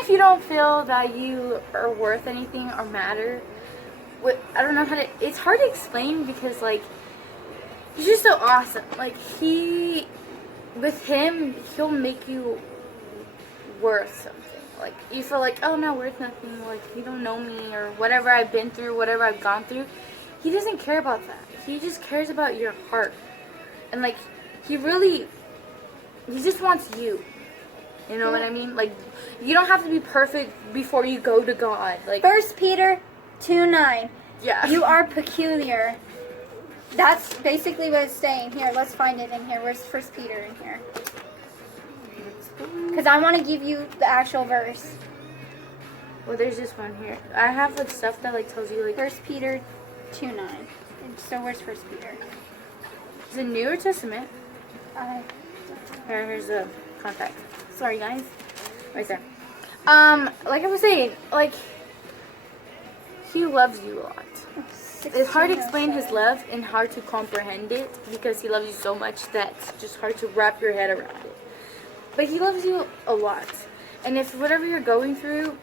if you don't feel that you are worth anything or matter, I don't know how to, it's hard to explain because, like, he's just so awesome. Like, with him, he'll make you worth something. Like, you feel like, oh, I'm not worth nothing, like, you don't know me, or whatever I've been through, whatever I've gone through. He doesn't care about that. He just cares about your heart. And, like, he just wants you. You know what I mean? Like, you don't have to be perfect before you go to God. Like, 1 Peter 2:9. yeah. You are peculiar. That's basically what it's saying. Here, let's find it in here. Where's 1 Peter in here? Because I want to give you the actual verse. Well, there's this one here. I have, like, stuff that, like, tells you, like... 1 Peter 2:9. So where's 1 Peter? It's a Newer Testament. Here's the contact. Sorry, guys. Right there. Like I was saying, like, he loves you a lot. It's hard to explain his love and hard to comprehend it because he loves you so much that it's just hard to wrap your head around it. But he loves you a lot. And if whatever you're going through,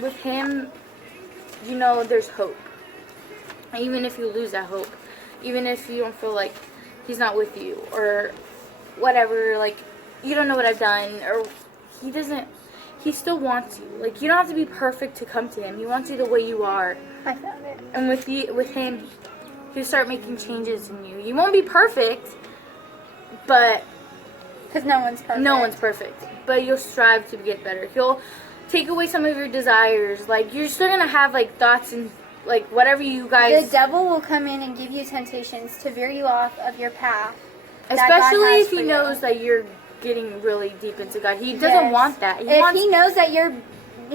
with him, you know there's hope. Even if you lose that hope. Even if you don't feel like he's not with you or whatever, like, you don't know what I've done, or he still wants you. Like, you don't have to be perfect to come to him. He wants you the way you are. I found it. And with him, he'll start making changes in you. You won't be perfect, but... Because no one's perfect. No one's perfect. But you'll strive to get better. He'll take away some of your desires. Like, you're still going to have, like, thoughts and, like, whatever you guys... The devil will come in and give you temptations to veer you off of your path. Especially if he knows that you're getting really deep into God. He doesn't want that. He knows that you're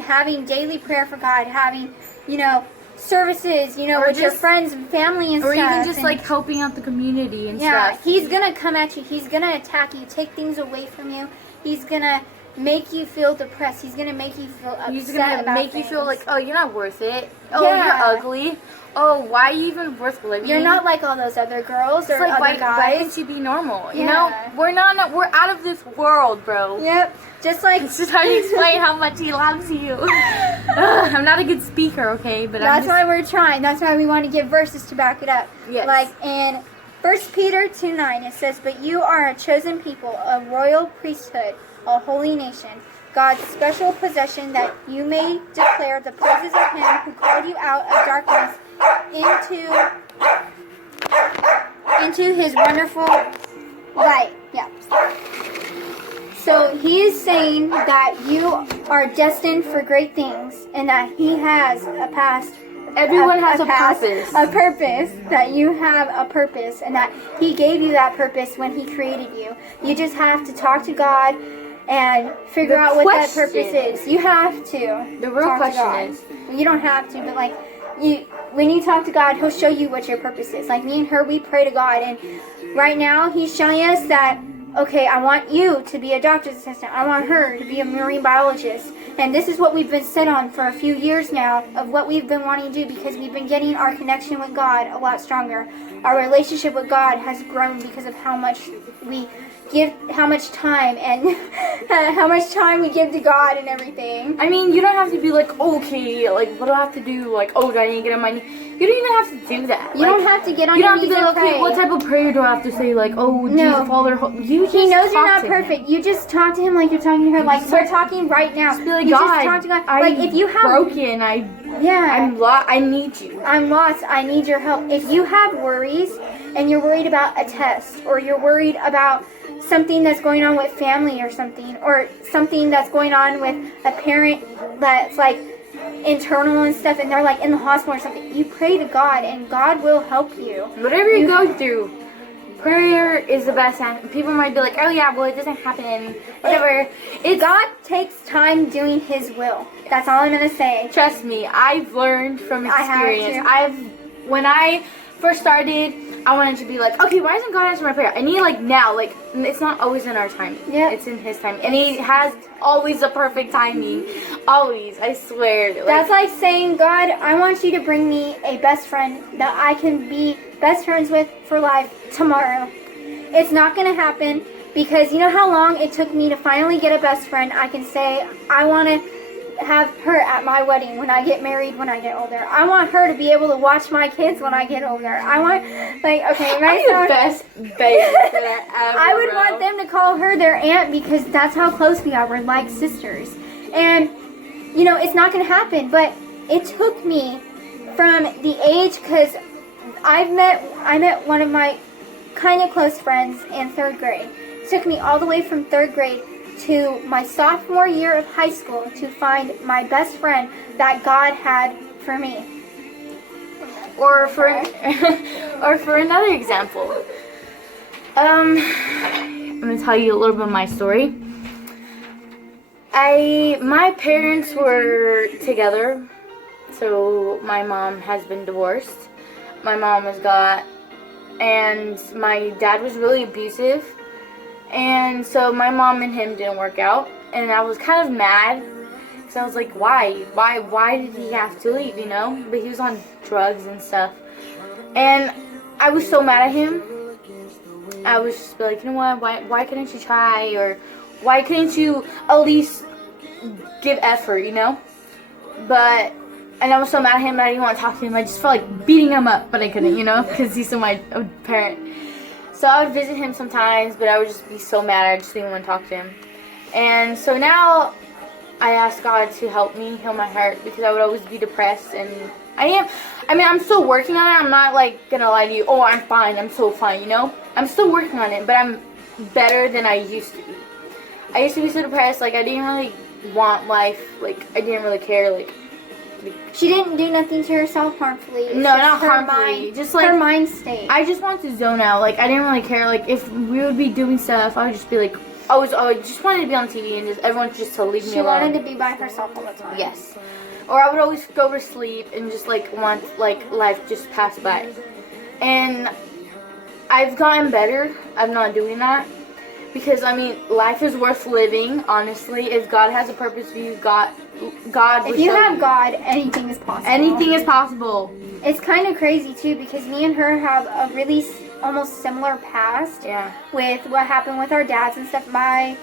having daily prayer for God, having, you know, services, you know, with your friends and family and stuff. Or even just, like, helping out the community and stuff. Yeah, he's going to come at you. He's going to attack you, take things away from you. He's going to make you feel depressed. He's going to make you feel upset. He's going to make you feel like, oh, you're not worth it. Oh, you're ugly. Oh, why are you even worth living? You're not like all those other girls or like, other guys. Why can't you be normal? You know? We're out of this world, bro. Yep. Just like... It's just hard to explain how much he loves you. I'm not a good speaker, okay? But that's why we're trying. That's why we want to give verses to back it up. Yes. Like in 1 Peter 2:9, it says, "But you are a chosen people, a royal priesthood, a holy nation, God's special possession, that you may declare the praises of him who called you out of darkness into his wonderful light." Yeah. So he is saying that you are destined for great things and that he has a past. Everyone has a purpose. A purpose, that you have a purpose, and that he gave you that purpose when he created you. You just have to talk to God and figure out what that purpose is. You have to. The real question is... You don't have to, but, like, when you talk to God, he'll show you what your purpose is. Like, me and her, we pray to God, and right now he's showing us that, okay, I want you to be a doctor's assistant. I want her to be a marine biologist. And this is what we've been set on for a few years now of what we've been wanting to do, because we've been getting our connection with God a lot stronger. Our relationship with God has grown because of how much we give, how much time and how much time we give to God and everything. I mean, you don't have to be like, okay, like, what do I have to do? Like, oh, do I need to get on my knee? You don't even have to do that. You don't have to get on your knees and pray. Okay, what type of prayer do I have to say? Like, oh, Jesus, Father, he knows you're not perfect. You just talk to him like you're talking to her. Like, we're talking right now. Just be like, you God, just talk to God. Like, if you have broken, I'm lost. I need you. I'm lost. I need your help. If you have worries and you're worried about a test, or you're worried about something that's going on with family or something that's going on with a parent that's like internal and stuff, and they're like in the hospital or something, you pray to God and God will help you. Whatever you go through, prayer is the best answer. People might be like, oh yeah, well, it doesn't happen, whatever. God takes time doing his will. That's all I'm going to say. Trust me, I've learned from experience. When I first started, I wanted to be like, okay, why isn't God answering my prayer? I need, like, now. Like, it's not always in our timing. Yeah. It's in his time. And he has always the perfect timing. Always. I swear. Like, that's like saying, God, I want you to bring me a best friend that I can be best friends with for life tomorrow. It's not going to happen. Because you know how long it took me to finally get a best friend. I can say I want to have her at my wedding when I get married, when I get older. I want her to be able to watch my kids when I get older. I want, like, okay, I'm the best babysitter ever. I would want them to call her their aunt because that's how close we are. We're like sisters. And, you know, it's not going to happen. But it took me from the age, because I met one of my kind of close friends in 3rd grade. It took me all the way from 3rd grade to my sophomore year of high school to find my best friend that God had for me. Or for another example, I'm gonna tell you a little bit of my story. My parents were together, so my mom has been divorced. My mom and my dad was really abusive. And so my mom and him didn't work out, and I was kind of mad, because I was like, why did he have to leave, you know? But he was on drugs and stuff, and I was so mad at him. I was just like, you know what, why couldn't you try, or why couldn't you at least give effort, you know? And I was so mad at him that I didn't want to talk to him. I just felt like beating him up, but I couldn't, you know, because he's still my parent. So I would visit him sometimes, but I would just be so mad. I just didn't want to talk to him. And so now I ask God to help me heal my heart, because I would always be depressed. And I'm still working on it. I'm not like going to lie to you, oh, I'm fine. I'm so fine, you know. I'm still working on it, but I'm better than I used to be. I used to be so depressed. Like, I didn't really want life. Like, I didn't really care. Like, she didn't do nothing to herself harmfully. No, not harmfully. Just like her mind state. I just wanted to zone out. Like, I didn't really care. Like, if we would be doing stuff, I would just be like, I just wanted to be on TV and just everyone just to leave me alone. She wanted to be by herself all the time. Yes. Or I would always go to sleep and just like want like life just pass by. And I've gotten better. I'm not doing that. Because, I mean, life is worth living, honestly. If God has a purpose for you, God if you have God, anything is possible. Anything is possible. It's kind of crazy, too, because me and her have a really almost similar past. Yeah. With what happened with our dads and stuff. My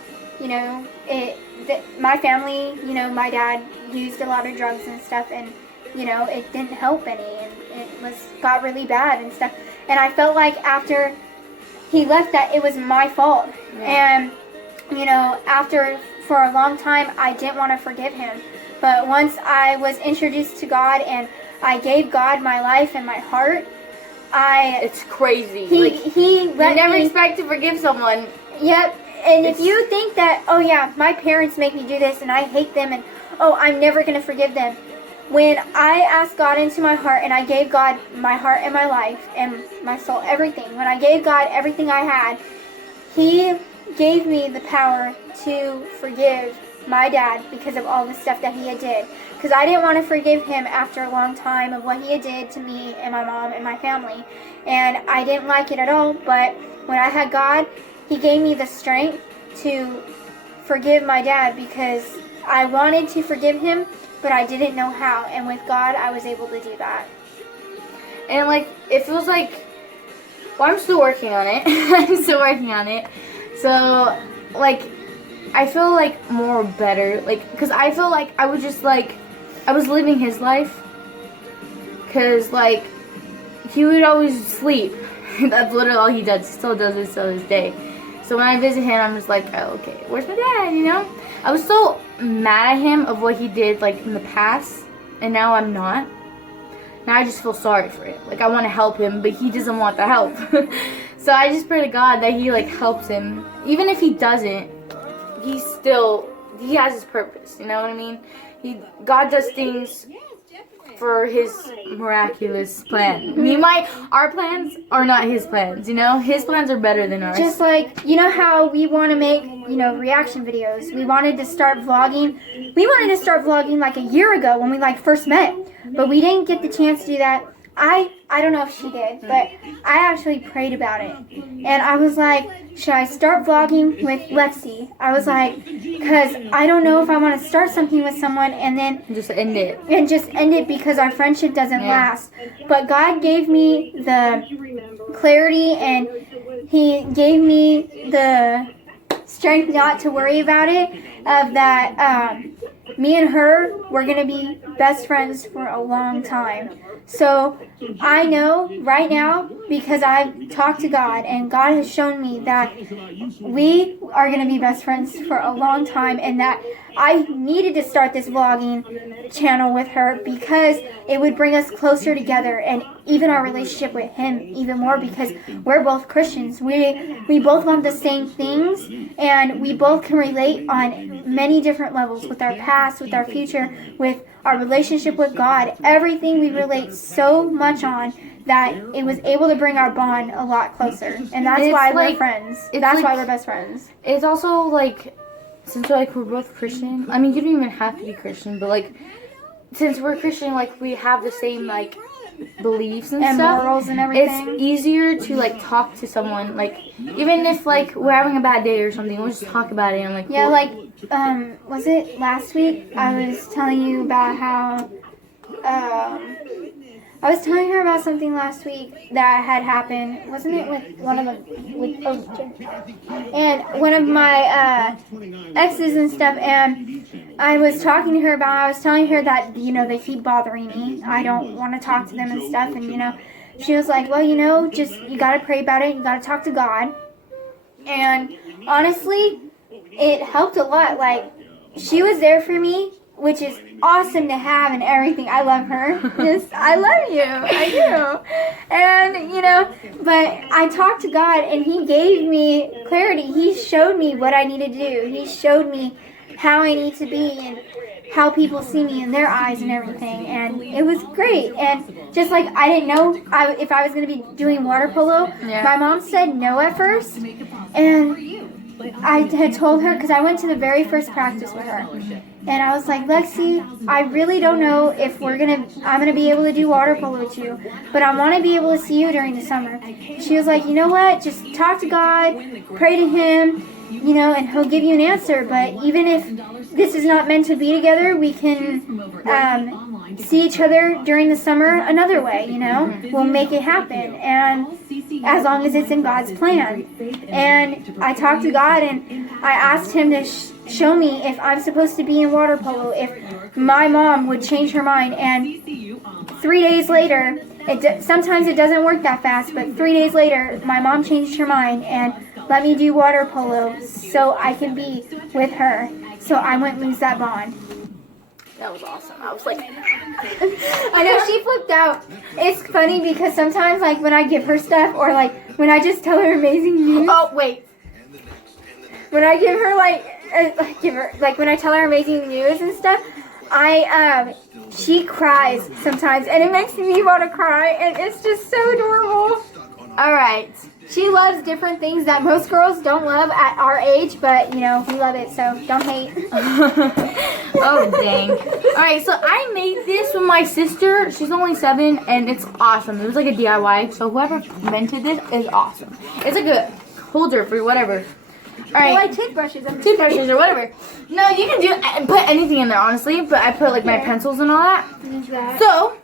family, you know, my dad used a lot of drugs and stuff, and, you know, it didn't help any, and it got really bad and stuff. And I felt like after he left that it was my fault. Yeah. And, you know, for a long time, I didn't want to forgive him. But once I was introduced to God and I gave God my life and my heart, it's crazy. He let you never me expect to forgive someone. Yep. And if you think that, oh yeah, my parents make me do this and I hate them and, oh, I'm never going to forgive them. When I asked God into my heart and I gave God my heart and my life and my soul, everything, when I gave God everything I had, He gave me the power to forgive my dad because of all the stuff that he had did. Because I didn't want to forgive him after a long time of what he had did to me and my mom and my family. And I didn't like it at all, but when I had God, He gave me the strength to forgive my dad because I wanted to forgive him, but I didn't know how. And with God, I was able to do that. And, like, it feels like, well, I'm still working on it. I'm still working on it. So, like, I feel, like, more better. Like, because I feel like I was just, like, I was living his life. Because, like, he would always sleep. That's literally all he does. He still does it till this day. So when I visit him, I'm just like, oh, okay, where's my dad, you know? I was so mad at him of what he did, like, in the past, and now I'm not. Now I just feel sorry for him. Like, I want to help him, but he doesn't want the help. So I just pray to God that He, like, helps him. Even if he doesn't, He has His purpose, you know what I mean? God does things for His miraculous plan. I mean, our plans are not His plans, you know? His plans are better than ours. Just like, you know how we want to make, you know, reaction videos. We wanted to start vlogging. We wanted to start vlogging like a year ago when we, like, first met. But we didn't get the chance to do that. I don't know if she did, but I actually prayed about it. And I was like, should I start vlogging with Lexi? I was like, because I don't know if I want to start something with someone and then just end it. And just end it because our friendship doesn't last. But God gave me the clarity and He gave me the strength not to worry about it, of that me and her, we're going to be best friends for a long time. So I know right now, because I've talked to God and God has shown me that we are going to be best friends for a long time, and that I needed to start this vlogging channel with her because it would bring us closer together, and even our relationship with him even more, because we're both Christians. We both want the same things, and we both can relate on many different levels with our past, with our future, with our relationship with God. Everything we relate so much on that it was able to bring our bond a lot closer. And that's why we're friends. That's why we're best friends. It's also like, since like we're both Christian, I mean, you don't even have to be Christian, but like, since we're Christian, like we have the same like beliefs and stuff, morals and everything. It's easier to like talk to someone, like even if like we're having a bad day or something, we'll just talk about it and like, yeah, like was it last week I was telling you about how I was telling her about something last week that had happened. Wasn't it with one of and one of my exes and stuff? And I was talking to her about. I was telling her that they keep bothering me. I don't want to talk to them and stuff. And she was like, well, just you gotta pray about it. You gotta talk to God. And honestly, it helped a lot. Like, she was there for me, which is awesome to have and everything. I love her. Yes, I love you. I do. And, but I talked to God and he gave me clarity. He showed me what I need to do. He showed me how I need to be and how people see me in their eyes and everything. And it was great. And just like I didn't know if I was going to be doing water polo. Yeah. My mom said no at first. And I had told her, because I went to the very first practice with her, and I was like, Lexi, I really don't know if I'm gonna be able to do water polo with you, but I want to be able to see you during the summer. She was like, you know what, just talk to God, pray to him, and he'll give you an answer. But even if this is not meant to be together, we can see each other during the summer another way, we'll make it happen, and as long as it's in God's plan. And I talked to God and I asked him to show me if I'm supposed to be in water polo, if my mom would change her mind. And 3 days later, sometimes it doesn't work that fast, but 3 days later, my mom changed her mind and let me do water polo so I can be with her, so I wouldn't lose that bond. That was awesome. I was like, I know, she flipped out. It's funny because sometimes, like, when I give her stuff, or like when I just tell her amazing news. Oh wait. When I give her when I tell her amazing news and stuff, she cries sometimes, and it makes me want to cry, and it's just so adorable. All right. She loves different things that most girls don't love at our age, but, we love it, so don't hate. Oh, dang. All right, so I made this with my sister. She's only 7, and it's awesome. It was like a DIY, so whoever invented this is awesome. It's like a holder for whatever. All right. Like toothbrushes. Toothbrushes or whatever. No, you can put anything in there, honestly, but I put, like, my pencils and all that. So,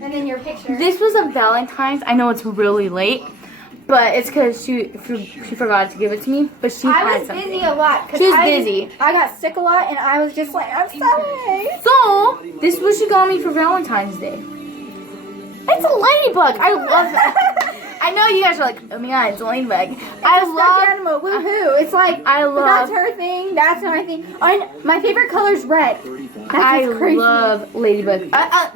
and then your picture. This was a Valentine's. I know it's really late. But it's because she forgot to give it to me. But I was busy a lot. She was busy. I got sick a lot, and I was just like, I'm sorry. So, this is what she got me for Valentine's Day. It's a ladybug. I love it. I know you guys are like, oh my god, it's a ladybug. I love animal. Woohoo! It's like that's her thing. That's my thing. My favorite color is red. I love ladybug.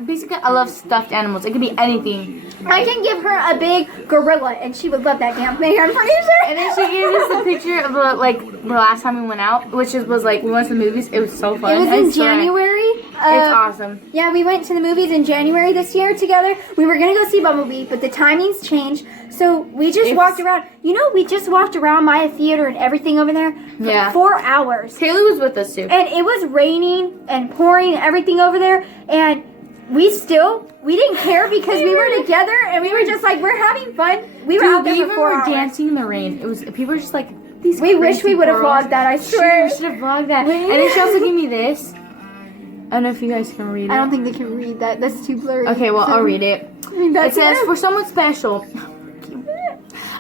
Basically, I love stuffed animals. It could be anything. I can give her a big gorilla, and she would love that damn thing. I'm pretty sure. And then she gave us a picture of the last time we went out, which was like we went to the movies. It was so fun. It was in January. It's awesome. Yeah, we went to the movies in January this year together. We were gonna go see Bumblebee, but the timings changed. So we just walked around. We just walked around Maya Theater and everything over there for 4 hours. Taylor was with us too. And it was raining and pouring and everything over there. And we didn't care because we were together and we were just like, we're having fun. We were out there for 4 hours. Dancing in the rain. People were just like, these We wish we would have vlogged that, I swear. We should have vlogged that. And then she also gave me this. I don't know if you guys can read it. I don't think they can read that. That's too blurry. Okay, well, I'll read it. It says, for someone special...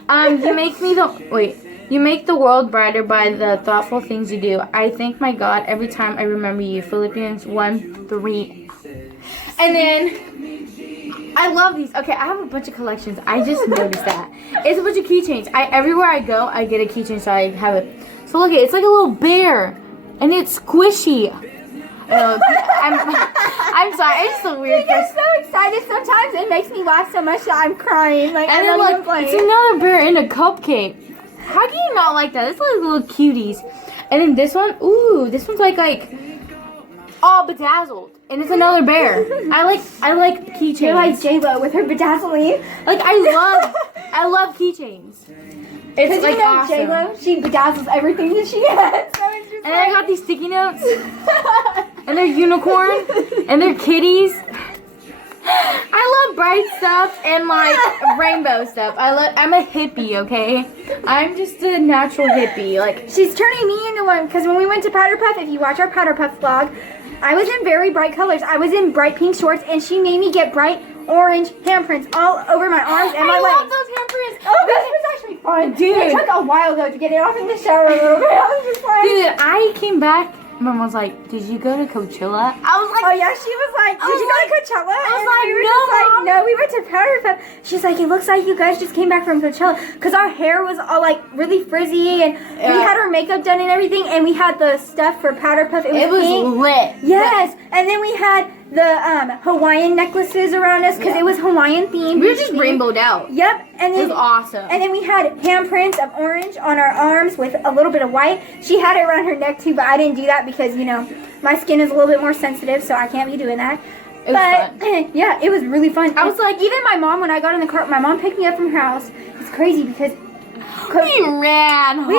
you make me the... Wait. You make the world brighter by the thoughtful things you do. I thank my God every time I remember you. Philippians 1:3. And then I love these. Okay, I have a bunch of collections. I just noticed that. It's a bunch of keychains. Everywhere I go, I get a keychain, so I have it. So look, it's like a little bear, and it's squishy. I'm sorry. It's just a weird. She gets so excited sometimes. It makes me laugh so much that I'm crying. Like, and I'm then not even playing. it's another bear in a cupcake. How do you not like that? It's like little cuties. And then this one, ooh, this one's like all bedazzled, and it's another bear. I like keychains. You're like J-Lo with her bedazzling. Like I love keychains. It's like awesome. J-Lo, she bedazzles everything that she has. So it's just and I got these sticky notes, and they're unicorn, and they're kitties. I love bright stuff and like rainbow stuff. I'm a hippie, okay? I'm just a natural hippie. Like, she's turning me into one, because when we went to Powder Puff, if you watch our Powder Puff vlog, I was in very bright colors. I was in bright pink shorts, and she made me get bright orange handprints all over my arms and my legs. I love those handprints. Oh, this was actually fun. Dude. It took a while, though, to get it off in the shower a little bit. I was just like... Dude, I came back. Mom was like, did you go to Coachella? I was like, oh yeah, she was like, did you go to Coachella? I was And like, we were no, just like, Mom. no, we went to Powder Puff. She's like, it looks like you guys just came back from Coachella, because our hair was all like really frizzy, and we had our makeup done and everything, and we had the stuff for Powder Puff. It was pink. lit. Yes, and then we had the Hawaiian necklaces around us, because it was Hawaiian themed. We were just rainbowed out. Yep, and It then was awesome. and then we had handprints of orange on our arms with a little bit of white. She had it around her neck too, but I didn't do that because, you know, my skin is a little bit more sensitive, so I can't be doing that. It was fun. Yeah, it was really fun. I was like, even my mom, when I got in the car, my mom picked me up from her house. It's crazy because we ran home. we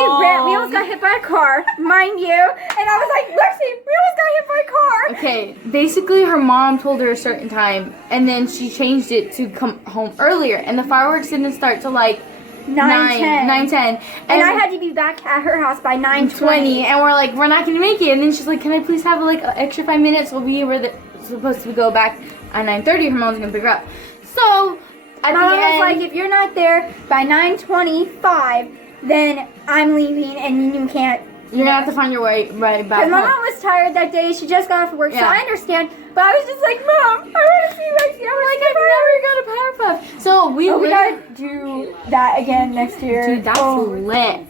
almost got hit by a car, mind you. And I was like, Lexi, we almost got hit by a car. Okay, basically her mom told her a certain time, and then she changed it to come home earlier, and the fireworks didn't start till like 9:10. And I had to be back at her house by 9:20. And we're like, we're not gonna make it. And then she's like, can I please have like an extra 5 minutes? We'll be where supposed to go back at 9:30. Her mom's gonna pick her up. So at my the mom was end, like, if you're not there by 9:25, then I'm leaving, and you can't. you're gonna have to find your way right back Because my home. mom was tired that day. She just got off of work, so Yeah. I understand. But I was just like, Mom, I want to see Lexi. I've never gone to Power Puff. So we gotta do that again next year. Dude, that's lit.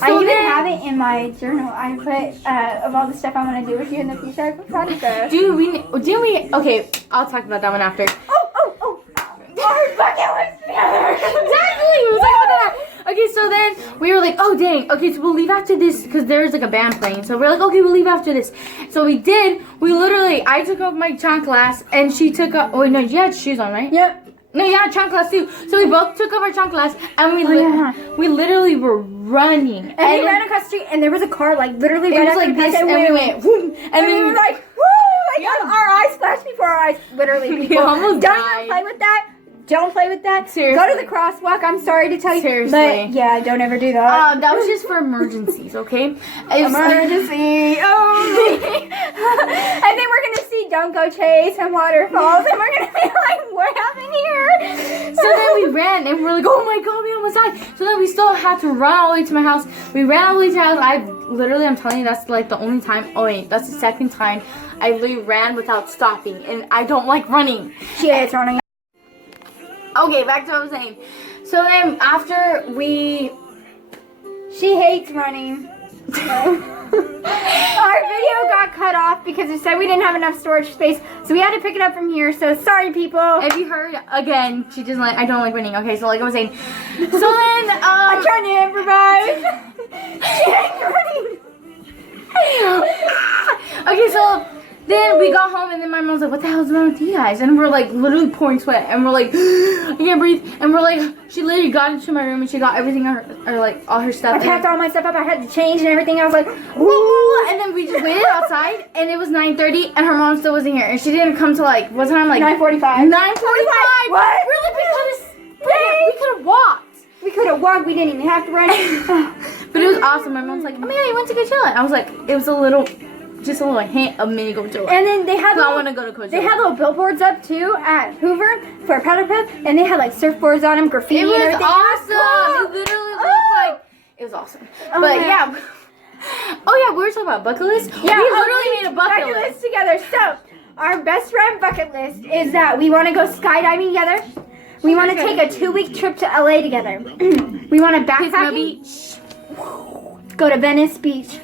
I So even then- have it in my journal. I put of all the stuff I want to do with you in the future. I put Powder Puff. Dude, okay, I'll talk about that one after. Oh! Our bucket list together. Exactly. We was like, oh, that. Okay, so then we were like, oh dang. Okay, so we'll leave after this because there's like a band playing. So we're like, okay, we'll leave after this. So we did. I took off my chanclas and she took off. Oh no, you had shoes on, right? Yep. No, you had chanclas too. So we both took off our chanclas and we literally were running. And we ran across the street, and there was a car like literally It right was after like we this, passed and it, we went, whoom, and we were like, woo! Like our eyes flashed before our eyes. Literally, We people. almost Don't died. even play with that. Don't play with that. Seriously. Go to the crosswalk. I'm sorry to tell you. Seriously. But yeah, don't ever do that. That was just for emergencies, okay? Emergency only. And then we're gonna see Don't Go Chase and Waterfalls, and we're gonna be like, what happened here? So then we ran and we're like, oh my god, we almost died. So then we still had to run all the way to my house. We ran all the way to my house. I'm telling you, that's like the only time. Oh wait, that's the second time I literally ran without stopping, and I don't like running. She hates running. Okay, back to what I was saying. So then after She hates running. Our video got cut off because it said we didn't have enough storage space, so we had to pick it up from here. So sorry, people. If you heard again, she doesn't like. I don't like running. Okay, so like I was saying. So then I'm trying to improvise. She hates running. Okay, so then we got home and then my mom was like, what the hell's wrong with you guys? And we're like literally pouring sweat and we're like, I can't breathe. And we're like, she literally got into my room and she got everything, all her stuff. I packed all my stuff up. I had to change and everything. I was like, whoa. And then we just waited outside and it was 9:30 and her mom still wasn't here. And she didn't come till like, what time? Like 9:45. 9:45. What? Really? We could have walked. We could have walked. We didn't even have to run. But it was awesome. My mom's like, oh my god, you went to Coachella. I was like, it was just a little hint of mini Coachella. And then they had I want to go to Coachella. They had little billboards up too at Hoover for Powder Puff, and they had like surfboards on them, graffiti It was and everything. awesome. Cool. It literally looked like It was awesome. Oh, but yeah. yeah. Oh yeah, we were talking about bucket list. Yeah, we literally made a bucket list together. So our best friend bucket list is that we want to go skydiving together. We want to take a 2-week trip to LA together. We want to backpack. Beach. Go to Venice Beach.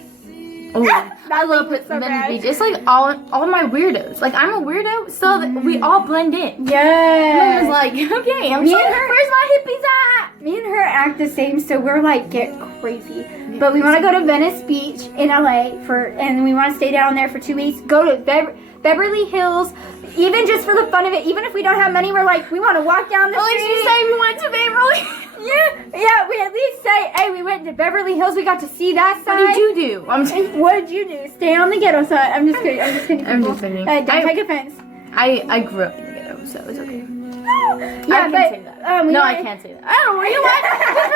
Oh, I love Venice Beach. It's like all of my weirdos. Like I'm a weirdo, so that we all blend in. Yeah. I was like, okay, where's my hippies at? Me and her act the same, so we're like get crazy. But we want to go to Venice Beach in LA and we want to stay down there for 2 weeks. Go to Beverly Hills, even just for the fun of it. Even if we don't have money, we're like, we want to walk down the street. At least you say we went to Beverly. Yeah. We at least say, hey, we went to Beverly Hills. We got to see that side. What did you do? What did you do? Stay on the ghetto side. I'm just kidding. I'm just kidding. Don't take offense. I grew up in the ghetto, so it's okay. Yeah, I can't say that. I can't say that. I don't know. You know what? I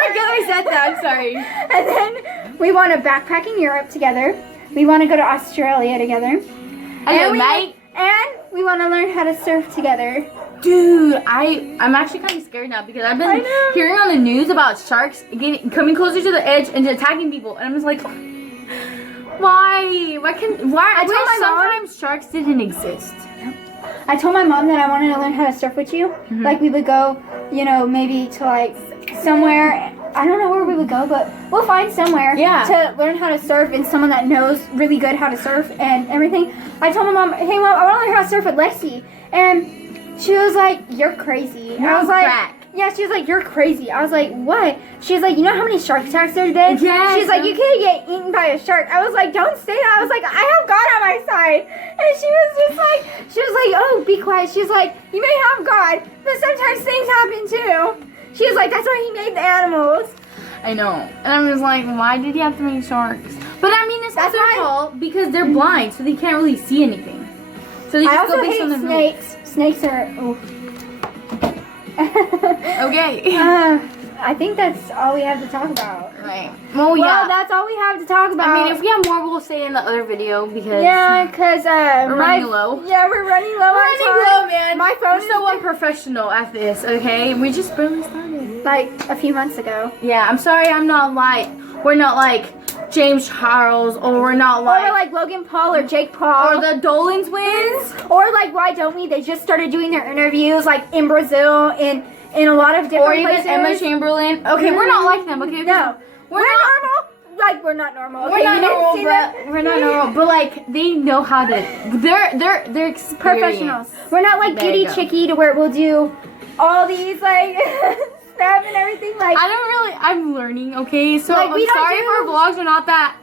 forgot I said that. I'm sorry. And then we want to backpack in Europe together. We want to go to Australia together. Hello, mate. And we want to learn how to surf together. Dude, I'm actually kind of scared now because I've been hearing on the news about sharks coming closer to the edge and attacking people, and I'm just like, why? I wish sometimes sharks didn't exist. I told my mom that I wanted to learn how to surf with you. Mm-hmm. Like we would go, maybe to like somewhere. I don't know where we would go, but we'll find somewhere to learn how to surf and someone that knows really good how to surf and everything. I told my mom, hey mom, I want to learn how to surf with Lexi. And she was like, you're crazy. I was like, yeah, she was like, you're crazy. I was like, what? She was like, you know how many shark attacks there have been? Yes. She's like, you can't get eaten by a shark. I was like, don't say that. I was like, I have God on my side. And she was like, oh, be quiet. She was like, you may have God, but sometimes things happen too. She was like, that's why he made the animals. I know. And I was like, why did he have to make sharks? But I mean, it's not their fault because they're blind, so they can't really see anything. So they just go based on the snakes. Snakes are... Oh. Okay. I think that's all we have to talk about. Right. Well, yeah. That's all we have to talk about. I mean, if we have more, we'll say in the other video because... Yeah, because... we're running low. Yeah, we're running low on time. We're running low, man. My phone is so unprofessional at this, okay? We just barely started. Like, a few months ago. Yeah, I'm sorry we're not like James Charles, or we're not like... Or we're like Logan Paul or Jake Paul. Or the Dolan twins. Or like, Why Don't We? They just started doing their interviews, like, in Brazil, in a lot of different places. Or even Emma Chamberlain. Okay, we're not like them, okay? No. We're not normal. Like, we're not normal. Okay? We're not normal, but like, they know how to... They're experienced. Professionals. We're not like Giddy Chicky to where we'll do all these, like... stuff and everything, like I'm learning, okay? So like, I'm sorry if our vlogs are not that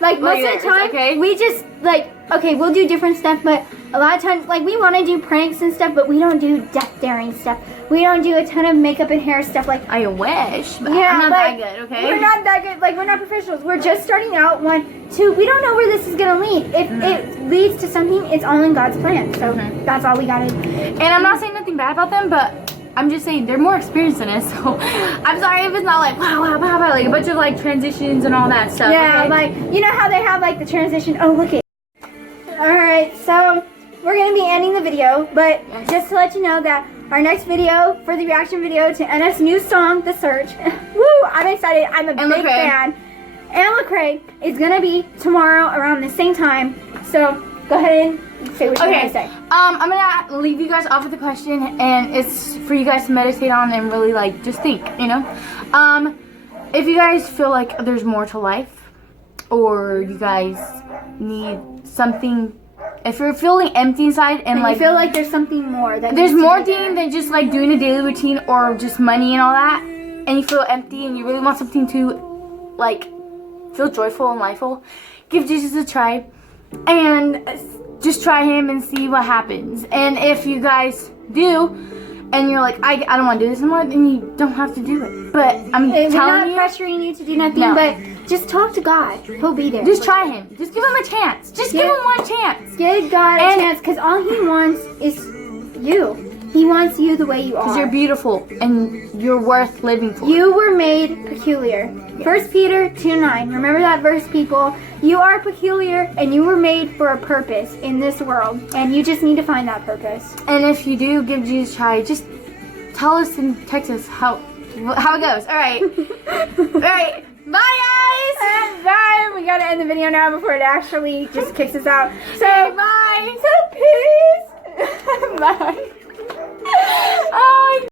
like most of the time we just like we'll do different stuff, but a lot of times like we want to do pranks and stuff, but we don't do death daring stuff. We don't do a ton of makeup and hair stuff. Like I wish, but I'm not that good, okay? We're not that good. Like we're not professionals. We're just starting out. 1, 2. We don't know where this is gonna lead. If it leads to something, it's all in God's plan. So that's all we gotta do. And I'm not saying nothing bad about them, but I'm just saying they're more experienced than us, so I'm sorry if it's not like wow, like a bunch of like transitions and all that stuff. Yeah, okay? like you know how they have like the transition. Oh, look it. All right, so we're gonna be ending the video, but just to let you know that our next video for the reaction video to NF's new song, "The Search." Woo! I'm excited. I'm a big fan. And Lecrae is gonna be tomorrow around the same time. So go ahead and say what you're gonna say. I'm gonna leave you guys off with a question, and it's for you guys to meditate on and really like just think, if you guys feel like there's more to life, or you guys need something, if you're feeling empty inside and like you feel like there's something more that there's more thing than just like doing a daily routine or just money and all that, and you feel empty and you really want something to like feel joyful and lifeful, give Jesus a try and just try him and see what happens. And if you guys do and you're like, I don't want to do this anymore, then you don't have to do it. But I'm telling you, we're not pressuring you to do nothing, but just talk to God. He'll be there. Just try him. Just give him a chance. Just give him one chance. Give God a chance, because all he wants is you. He wants you the way you are. Because you're beautiful and you're worth living for. You were made peculiar. 1 Peter 2:9. Remember that verse, people. You are peculiar and you were made for a purpose in this world. And you just need to find that purpose. And if you do give Jesus a try, just tell us and text us how it goes. All right. All right. Bye, guys. And bye. We gotta end the video now before it actually just kicks us out. So Bye. So peace. Bye.